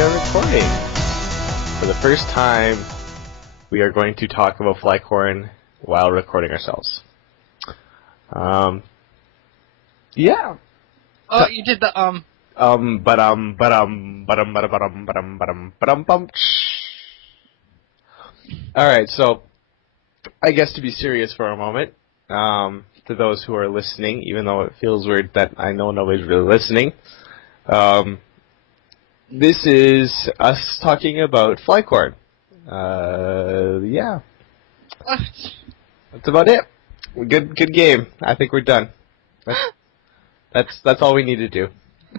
we are recording. For the first time, we are going to talk about Flycoren while recording ourselves. Yeah. Oh, you did the Alright, so, I guess to be serious for a moment, to those who are listening, even though it feels weird that I know nobody's really listening, this is us talking about Flycoren. Yeah. That's about it. Good game. I think we're done. That's all we need to do.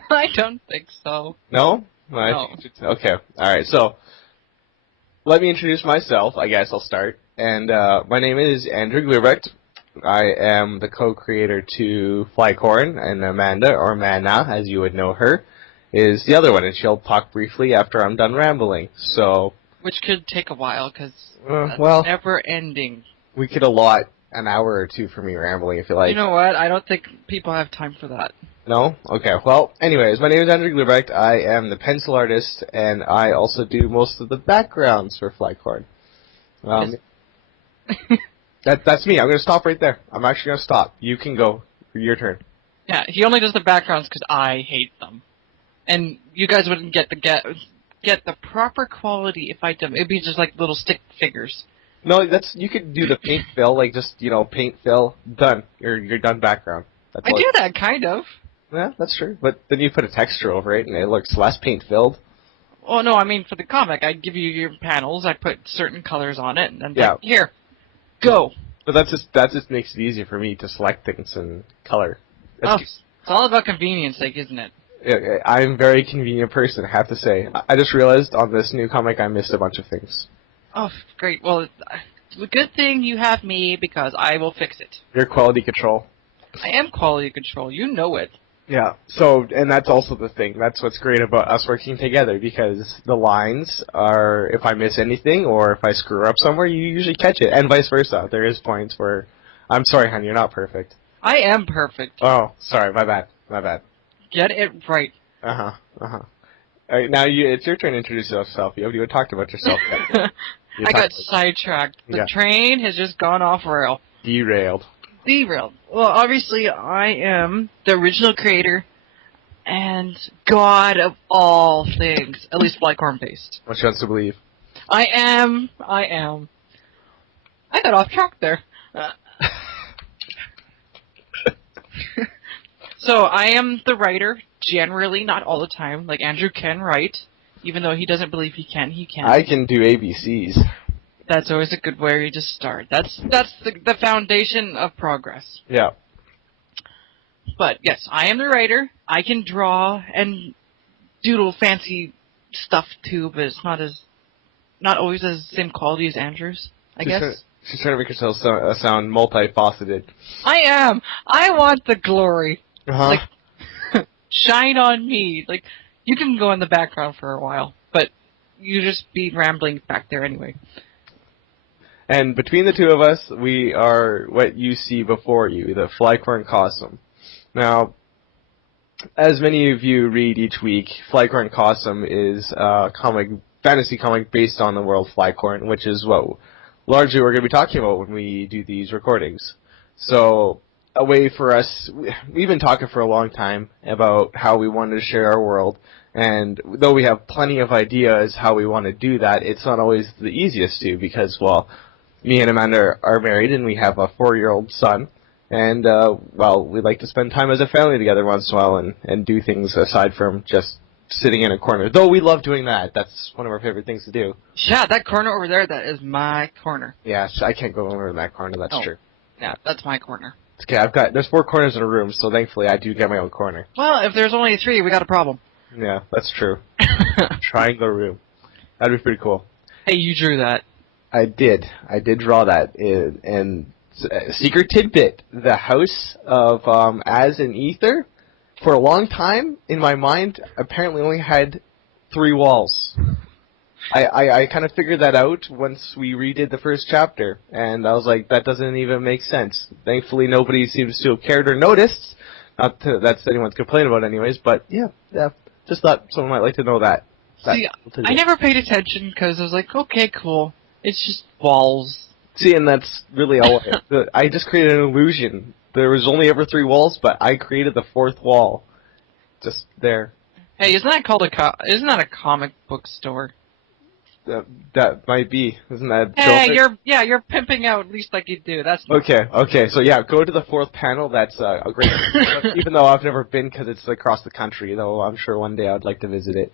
I don't think so. No? No. Okay. Alright, so, let me introduce myself. I guess I'll start. And, my name is Andrew Glubrecht. I am the co-creator to Flycoren, and Amanda, or Mana, as you would know her, is the other one, and she'll talk briefly after I'm done rambling. So, which could take a while, because well, never ending. We could allot an hour or two for me rambling, if you like. You know what? I don't think people have time for that. No? Okay. Well, anyways, my name is Andrew Glubrecht. I am the pencil artist, and I also do most of the backgrounds for Flycoren. That's me. I'm going to stop right there. I'm actually going to stop. You can go. Your turn. Yeah, he only does the backgrounds because I hate them. And you guys wouldn't get the proper quality if I did them. It'd be just like little stick figures. No, you could do the paint fill, like just, paint fill, done. You're done background. That's I do that, kind of. Yeah, that's true. But then you put a texture over it and it looks less paint filled. Oh, no, I mean for the comic, I'd give you your panels, I put certain colors on it, and yeah. Like, here, go. But that just makes it easier for me to select things and color. It's all about convenience sake, isn't it? I'm a very convenient person, I have to say. I just realized on this new comic I missed a bunch of things. Oh, great. Well, it's a good thing you have me because I will fix it. You're quality control. I am quality control. You know it. Yeah. So, and that's also the thing. That's what's great about us working together, because the lines are, if I miss anything or if I screw up somewhere, you usually catch it, and vice versa. There is points where, I'm sorry, hon, you're not perfect. I am perfect. Oh, sorry, my bad. Get it right. All right, now it's your turn to introduce yourself. You haven't even talked about yourself yet. I got sidetracked. The train has just gone off rail. Derailed. Well, obviously, I am the original creator and god of all things, at least Flycoren based. What you want to believe? I am. I got off track there. So, I am the writer, generally, not all the time. Like, Andrew can write, even though he doesn't believe he can. I can do ABCs. That's always a good way to start. That's the foundation of progress. Yeah. But, yes, I am the writer. I can draw and doodle fancy stuff, too, but it's not always the same quality as Andrew's, I guess. She's trying to make herself sound multifaceted. I am. I want the glory. Uh-huh. Like, shine on me. Like, you can go in the background for a while, but you just be rambling back there anyway. And between the two of us, we are what you see before you, the Flycoren Costume. Now, as many of you read each week, Flycoren Costume is a fantasy comic based on the world Flycoren, which is what largely we're going to be talking about when we do these recordings. So, a way for us, we've been talking for a long time about how we wanted to share our world, and though we have plenty of ideas how we want to do that, it's not always the easiest to, because, well, me and Amanda are married and we have a 4-year-old son, and, we like to spend time as a family together once in a while and do things aside from just sitting in a corner. Though we love doing that. That's one of our favorite things to do. Yeah, that corner over there, that is my corner. Yeah, I can't go over in that corner, that's true. Yeah, that's my corner. Okay, there's 4 corners in a room, so thankfully I do get my own corner. Well, if there's only 3, we got a problem. Yeah, that's true. Triangle room. That'd be pretty cool. Hey, you drew that. I did draw that. And secret tidbit, the house of Az and Ether, for a long time, in my mind, apparently only had 3 walls. I kind of figured that out once we redid the first chapter, and I was like, that doesn't even make sense. Thankfully, nobody seems to have cared or noticed. Not that's anyone's complaint about anyways, but yeah, just thought someone might like to know that. See, I never paid attention because I was like, okay, cool. It's just walls. See, and that's really all. I just created an illusion. There was only ever 3 walls, but I created the 4th wall. Just there. Hey, isn't that isn't that a comic book store? That might be. Isn't that? Hey, you're pimping out at least like you do. That's okay. So yeah, go to the 4th panel. That's a great. Even though I've never been, because it's across the country. Though I'm sure one day I'd like to visit it.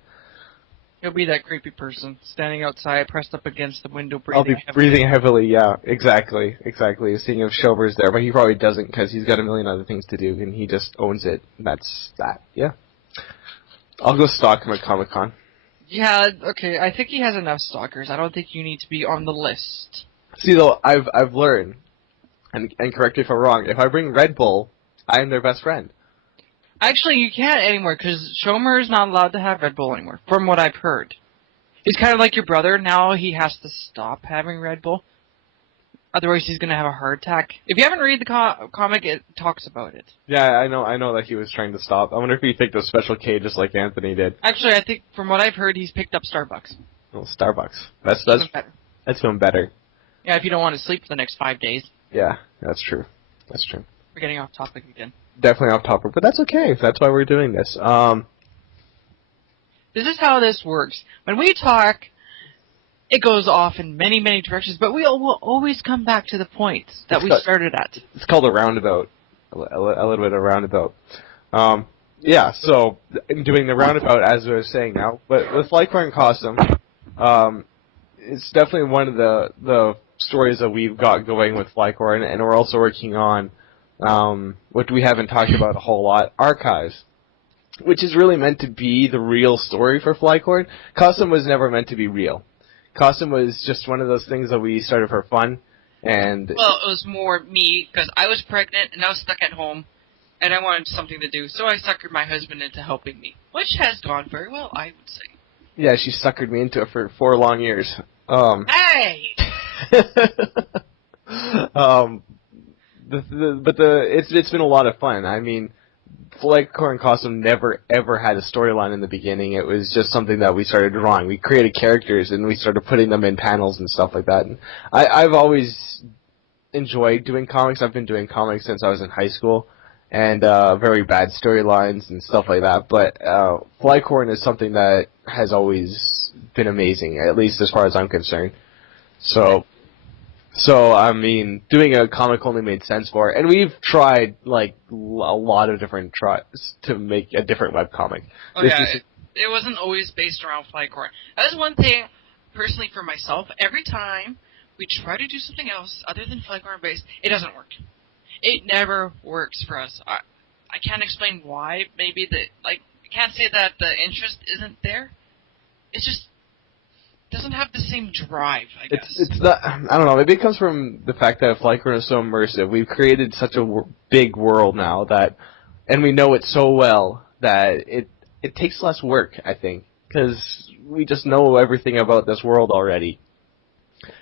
You'll be that creepy person standing outside, pressed up against the window, breathing. I'll be breathing heavily. Yeah, exactly. Seeing if Shover's there, but he probably doesn't because he's got a million other things to do, and he just owns it. That's that. Yeah. I'll go stalk him at Comic-Con. Yeah, okay. I think he has enough stalkers. I don't think you need to be on the list. See, though, I've learned, and correct me if I'm wrong. If I bring Red Bull, I am their best friend. Actually, you can't anymore because Shomer is not allowed to have Red Bull anymore, from what I've heard. He's kind of like your brother. Now he has to stop having Red Bull. Otherwise, he's going to have a heart attack. If you haven't read the comic, it talks about it. Yeah, I know that he was trying to stop. I wonder if he picked up Special K just like Anthony did. Actually, I think from what I've heard, he's picked up Starbucks. Well, Starbucks. That's better. That's even better. Yeah, if you don't want to sleep for the next 5 days. Yeah, that's true. We're getting off topic again. Definitely off topic, but that's okay. That's why we're doing this. This is how this works. When we talk, it goes off in many, many directions, but we will always come back to the point that we started at. It's called a roundabout. A little bit of roundabout. Yeah, so in doing the roundabout, as I was saying now, but with Flycoren Costume, it's definitely one of the stories that we've got going with Flycoren, and we're also working on what we haven't talked about a whole lot, Archives, which is really meant to be the real story for Flycoren. Costume was never meant to be real. Costume was just one of those things that we started for fun, and... Well, it was more me, because I was pregnant, and I was stuck at home, and I wanted something to do, so I suckered my husband into helping me, which has gone very well, I would say. Yeah, she suckered me into it for 4 long years. Hey! It's been a lot of fun. I mean, Flycoren Costume never ever had a storyline in the beginning. It was just something that we started drawing. We created characters and we started putting them in panels and stuff like that. And I've always enjoyed doing comics. I've been doing comics since I was in high school, and very bad storylines and stuff like that. But Flycoren is something that has always been amazing, at least as far as I'm concerned. So, I mean, doing a comic only made sense for it. And we've tried, like, a lot of different tries to make a different webcomic. Oh, yeah, it wasn't always based around Flycoren. That is one thing, personally, for myself. Every time we try to do something else other than Flycoren based, it doesn't work. It never works for us. I can't explain why. Maybe I can't say that the interest isn't there. It's just doesn't have the same drive, I guess. It's not, I don't know, maybe it comes from the fact that Flycoren is so immersive. We've created such a big world now and we know it so well that it takes less work, I think, because we just know everything about this world already.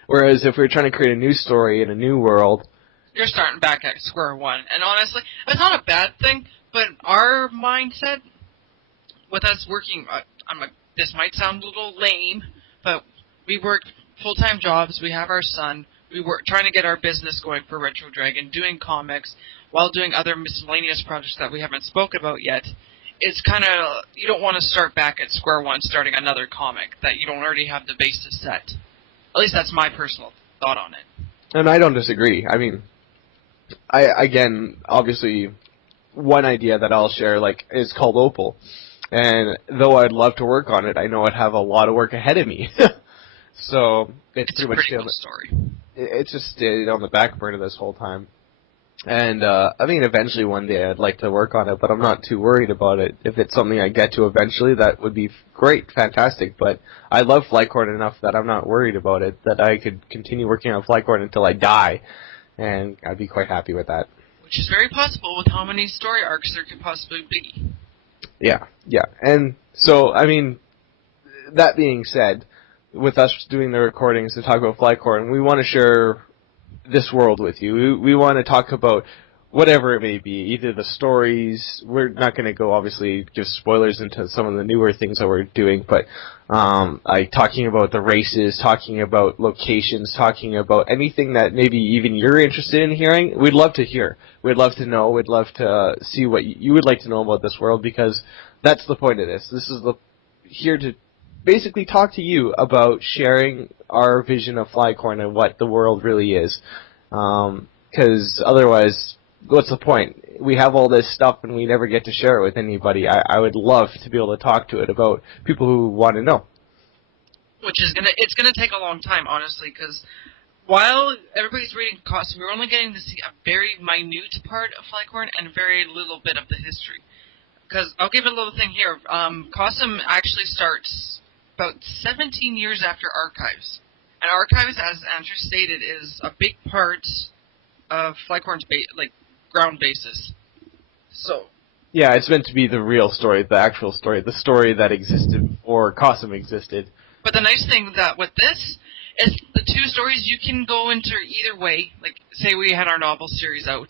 Whereas if we're trying to create a new story in a new world, you're starting back at square one. And honestly, it's not a bad thing, but our mindset, with us working, this might sound a little lame, but we work full-time jobs, we have our son, we work trying to get our business going for Retro Dragon, doing comics, while doing other miscellaneous projects that we haven't spoken about yet. It's kind of, you don't want to start back at square one starting another comic that you don't already have the basis set. At least that's my personal thought on it. And I don't disagree. I mean, again, obviously, one idea that I'll share, is called Opal. And though I'd love to work on it, I know I'd have a lot of work ahead of me. So it's pretty much cool story. It's just stayed on the back burner this whole time. And I mean, eventually one day I'd like to work on it, but I'm not too worried about it. If it's something I get to eventually, that would be great, fantastic. But I love Flycoren enough that I'm not worried about it, that I could continue working on Flycoren until I die, and I'd be quite happy with that. Which is very possible with how many story arcs there could possibly be. Yeah. And so, I mean, that being said, with us doing the recordings to talk about Flycoren, we want to share this world with you. We want to talk about whatever it may be, either the stories, we're not going to go obviously give spoilers into some of the newer things that we're doing, but talking about the races, talking about locations, talking about anything that maybe even you're interested in hearing, we'd love to hear. We'd love to know. We'd love to see what you would like to know about this world, because that's the point of this. This is here to basically talk to you about sharing our vision of Flycoren and what the world really is. Because otherwise, what's the point? We have all this stuff and we never get to share it with anybody. I would love to be able to talk to it about people who want to know. Which is it's gonna take a long time, honestly, because while everybody's reading Cosm, we're only getting to see a very minute part of Flycoren and very little bit of the history. Because I'll give it a little thing here. Cosm actually starts about 17 years after Archives. And Archives, as Andrew stated, is a big part of Flycoren's ground basis. So yeah, it's meant to be the real story, the actual story, the story that existed before Cosm existed. But the nice thing that with this is the two stories you can go into either way. Like, say we had our novel series out.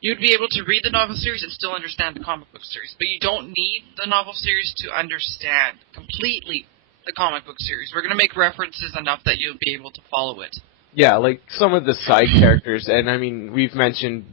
You'd be able to read the novel series and still understand the comic book series. But you don't need the novel series to understand completely the comic book series. We're going to make references enough that you'll be able to follow it. Yeah, like some of the side characters, and I mean, we've mentioned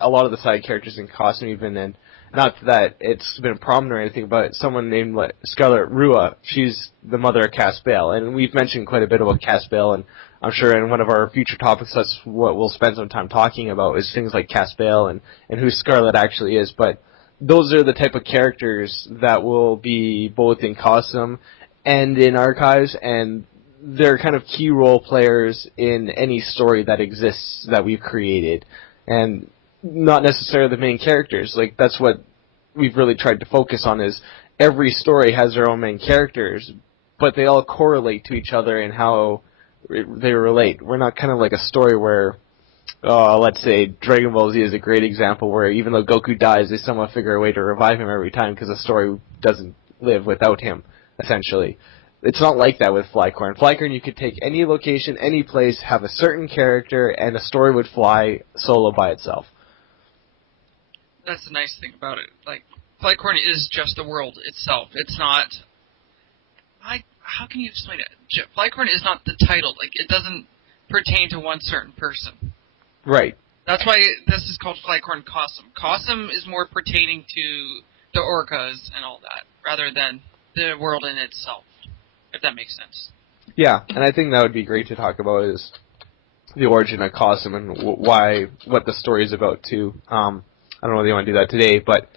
a lot of the side characters in Cosm even, and not that it's been prominent or anything, but someone named Scarlet Rua, she's the mother of Cass Bale, and we've mentioned quite a bit about Cass Bale, and I'm sure in one of our future topics that's what we'll spend some time talking about, is things like Cass Bale and who Scarlet actually is, but those are the type of characters that will be both in Cosm and in Archives, and they're kind of key role players in any story that exists that we've created, and not necessarily the main characters. Like, that's what we've really tried to focus on, is every story has their own main characters, but they all correlate to each other in how they relate. We're not kind of like a story where, let's say Dragon Ball Z is a great example, where even though Goku dies, they somehow figure a way to revive him every time because the story doesn't live without him, essentially. It's not like that with Flycoren. Flycoren, you could take any location, any place, have a certain character, and a story would fly solo by itself. That's the nice thing about it. Like, Flycoren is just the world itself. It's not... How can you explain it? Flycoren is not the title. Like, it doesn't pertain to one certain person. Right. That's why this is called Flycoren Cosm. Cosm is more pertaining to the orcas and all that, rather than the world in itself. If that makes sense. Yeah, and I think that would be great to talk about, is the origin of Cosm and what the story is about too. I don't know whether you want to do that today, but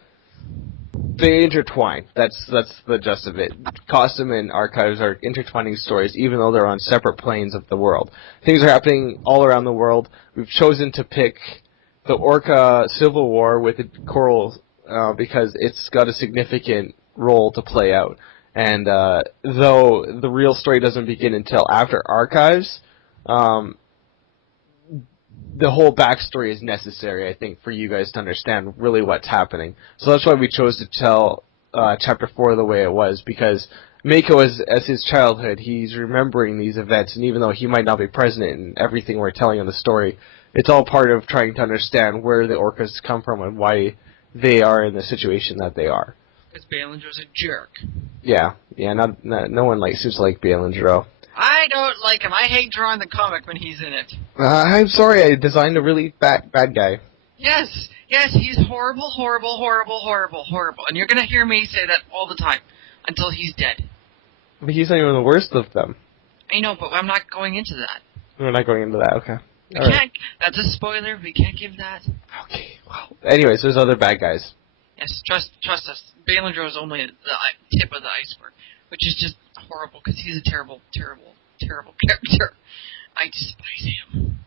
they intertwine. That's the gist of it. Cosm and Archives are intertwining stories, even though they're on separate planes of the world. Things are happening all around the world. We've chosen to pick the Orca Civil War with the Coral because it's got a significant role to play out. And though the real story doesn't begin until after Archives, the whole backstory is necessary, I think, for you guys to understand really what's happening. So that's why we chose to tell Chapter 4 the way it was, because Mako, as his childhood, he's remembering these events, and even though he might not be present in everything we're telling in the story, it's all part of trying to understand where the orcas come from and why they are in the situation that they are. Because Ballinger's a jerk. Yeah, no one seems to like Ballinger. I don't like him. I hate drawing the comic when he's in it. I'm sorry, I designed a really bad guy. Yes, he's horrible, horrible, horrible, horrible, horrible. And you're going to hear me say that all the time, until he's dead. But he's not even the worst of them. I know, but I'm not going into that. We're not going into that, okay. We can't, that's a spoiler, we can't give that. Okay, well. Anyways, there's other bad guys. Yes, trust us. Ballinger is only the tip of the iceberg, which is just horrible, because he's a terrible, terrible, terrible character. I despise him.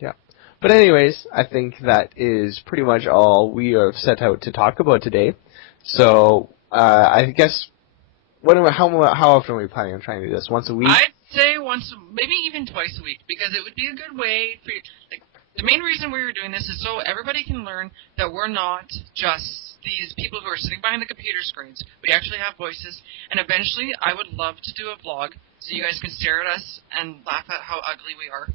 Yeah. But anyways, I think that is pretty much all we have set out to talk about today. So, I guess, how often are we planning on trying to do this? Once a week? I'd say once, maybe even twice a week, because it would be a good way for you, the main reason we were doing this is so everybody can learn that we're not just these people who are sitting behind the computer screens. We actually have voices, and eventually I would love to do a vlog so you guys can stare at us and laugh at how ugly we are.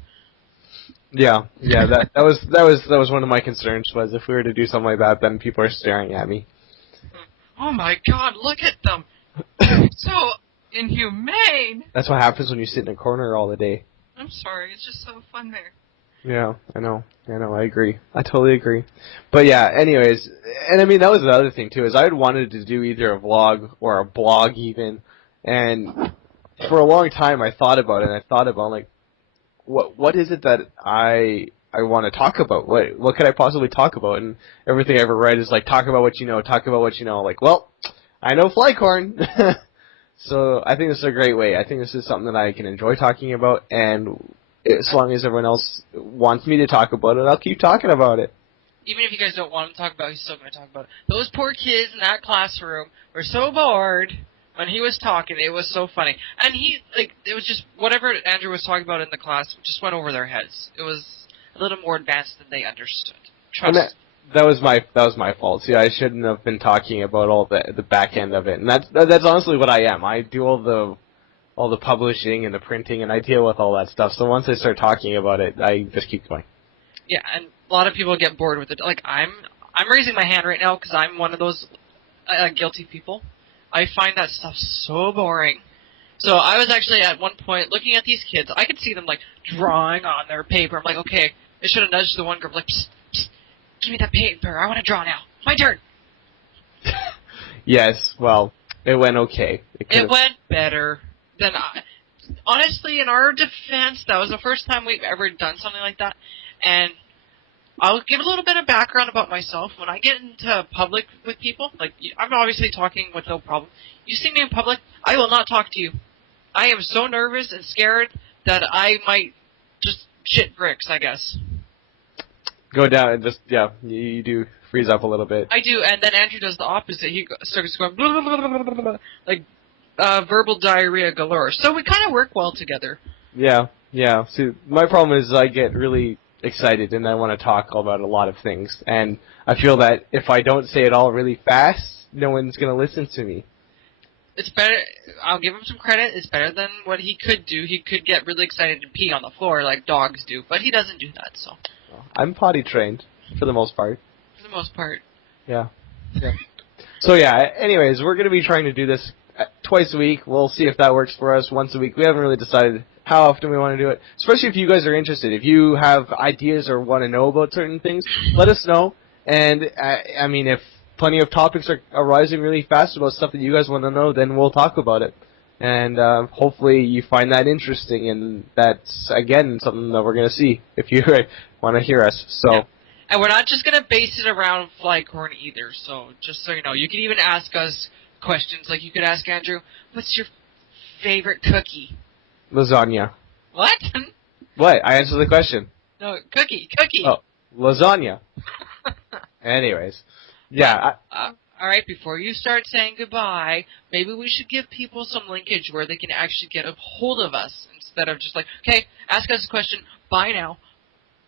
Yeah, that was one of my concerns, was if we were to do something like that, then people are staring at me. Oh my God! Look at them. So inhumane. That's what happens when you sit in a corner all the day. I'm sorry. It's just so fun there. Yeah, I know, I agree. I totally agree. But yeah, anyways, and I mean, that was the other thing too, is I had wanted to do either a vlog or a blog even, and for a long time I thought about it, and I thought about, like, what is it that I want to talk about? What could I possibly talk about? And everything I ever read is like, talk about what you know, talk about what you know. Like, well, I know Flycoren. So I think this is a great way. I think this is something that I can enjoy talking about, and as long as everyone else wants me to talk about it, I'll keep talking about it. Even if you guys don't want him to talk about it, he's still going to talk about it. Those poor kids in that classroom were so bored when he was talking. It was so funny. And it was just whatever Andrew was talking about in the class just went over their heads. It was a little more advanced than they understood. Trust me. That was my fault. See, I shouldn't have been talking about all the back end of it, and that's honestly what I am. I do all the publishing and the printing, and I deal with all that stuff. So once I start talking about it, I just keep going. Yeah, and a lot of people get bored with it. Like I'm raising my hand right now because I'm one of those guilty people. I find that stuff so boring. So I was actually at one point looking at these kids. I could see them like drawing on their paper. I'm like, okay, I should have nudged the one girl like, psst, psst, give me that paper. I want to draw now. My turn. Yes, well, it went okay. It went better than honestly, in our defense, that was the first time we've ever done something like that. And I'll give a little bit of background about myself. When I get into public with people, like, I'm obviously talking with no problem. You see me in public, I will not talk to you. I am so nervous and scared that I might just shit bricks, I guess. Go down and just, yeah, you do freeze up a little bit. I do, and then Andrew does the opposite. He starts going, blah, blah, blah, blah, blah, blah, like verbal diarrhea galore. So we kind of work well together. Yeah. See, my problem is I get really excited and I want to talk about a lot of things. And I feel that if I don't say it all really fast, no one's going to listen to me. It's better. I'll give him some credit. It's better than what he could do. He could get really excited and pee on the floor like dogs do, but he doesn't do that. So I'm potty trained for the most part. For the most part. Yeah. So yeah. Anyways, we're gonna be trying to do this twice a week. We'll see if that works for us. Once a week. We haven't really decided how often we want to do it. Especially if you guys are interested. If you have ideas or want to know about certain things, let us know. And I mean, if plenty of topics are arising really fast about stuff that you guys want to know, then we'll talk about it. And hopefully you find that interesting, and that's, again, something that we're going to see if you want to hear us. So. Yeah. And we're not just going to base it around Flycoren either, so just so you know. You can even ask us questions, like you could ask Andrew, what's your favorite cookie? Lasagna. What? What? I answered the question. No, cookie. Oh, lasagna. Anyways. Yeah. All right, before you start saying goodbye, maybe we should give people some linkage where they can actually get a hold of us instead of just like, okay, ask us a question, bye now.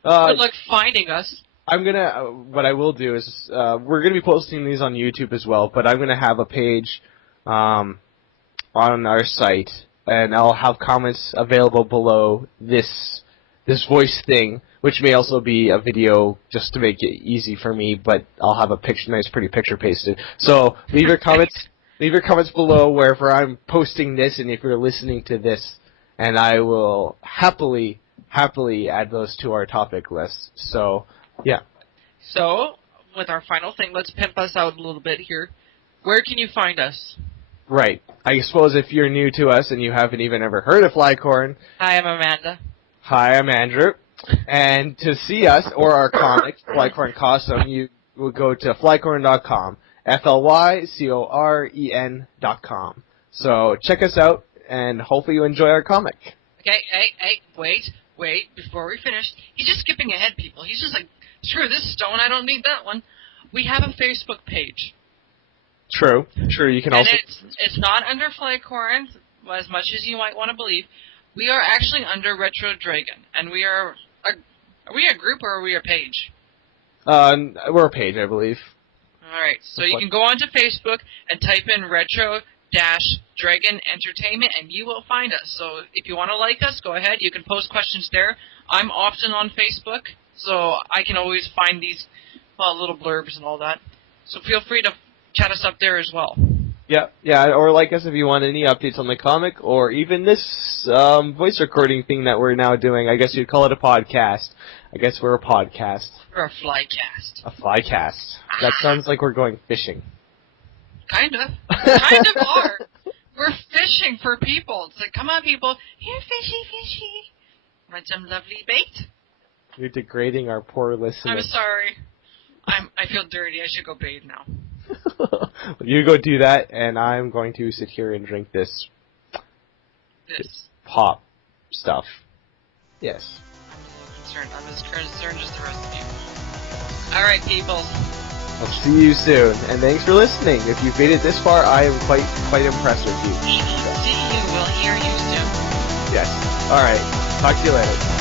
Good luck finding us. What I will do is, we're gonna be posting these on YouTube as well, but I'm gonna have a page, on our site, and I'll have comments available below this voice thing, which may also be a video just to make it easy for me, but I'll have a nice pretty picture pasted. So leave your comments below wherever I'm posting this, and if you're listening to this, and I will happily add those to our topic list. So, yeah. So, with our final thing, let's pimp us out a little bit here. Where can you find us? Right. I suppose if you're new to us and you haven't even ever heard of Flycoren. Hi, I'm Amanda. Hi, I'm Andrew. And to see us or our comic, Flycoren Costume, you would go to flycoren.com. FLYCOREN.com. So check us out, and hopefully you enjoy our comic. Okay, hey, wait, before we finish. He's just skipping ahead, people. He's just like, screw this stone, I don't need that one. We have a Facebook page. True, you can also... And it's not under Flycoren, as much as you might want to believe. We are actually under Retro Dragon, and we are we a group or are we a page? We're a page, I believe. Alright, so you can go onto Facebook and type in Retro Dragon Entertainment, and you will find us. So if you want to like us, go ahead. You can post questions there. I'm often on Facebook, so I can always find these little blurbs and all that. So feel free to chat us up there as well. Yeah, or like us if you want any updates on the comic, or even this voice recording thing that we're now doing. I guess you'd call it a podcast. I guess we're a podcast. Or a flycast. A flycast. That sounds like we're going fishing. Kind of. Kind of are. We're fishing for people. It's like, come on, people. Here, fishy. Want some lovely bait? You're degrading our poor listeners. I'm sorry. I feel dirty. I should go bathe now. You go do that, and I'm going to sit here and drink this pop stuff. Yes. I'm as concerned as the rest of you. All right, people. I'll see you soon, and thanks for listening. If you've made it this far, I am quite impressed with you. We will see you. We'll hear you soon. Yes. All right. Talk to you later.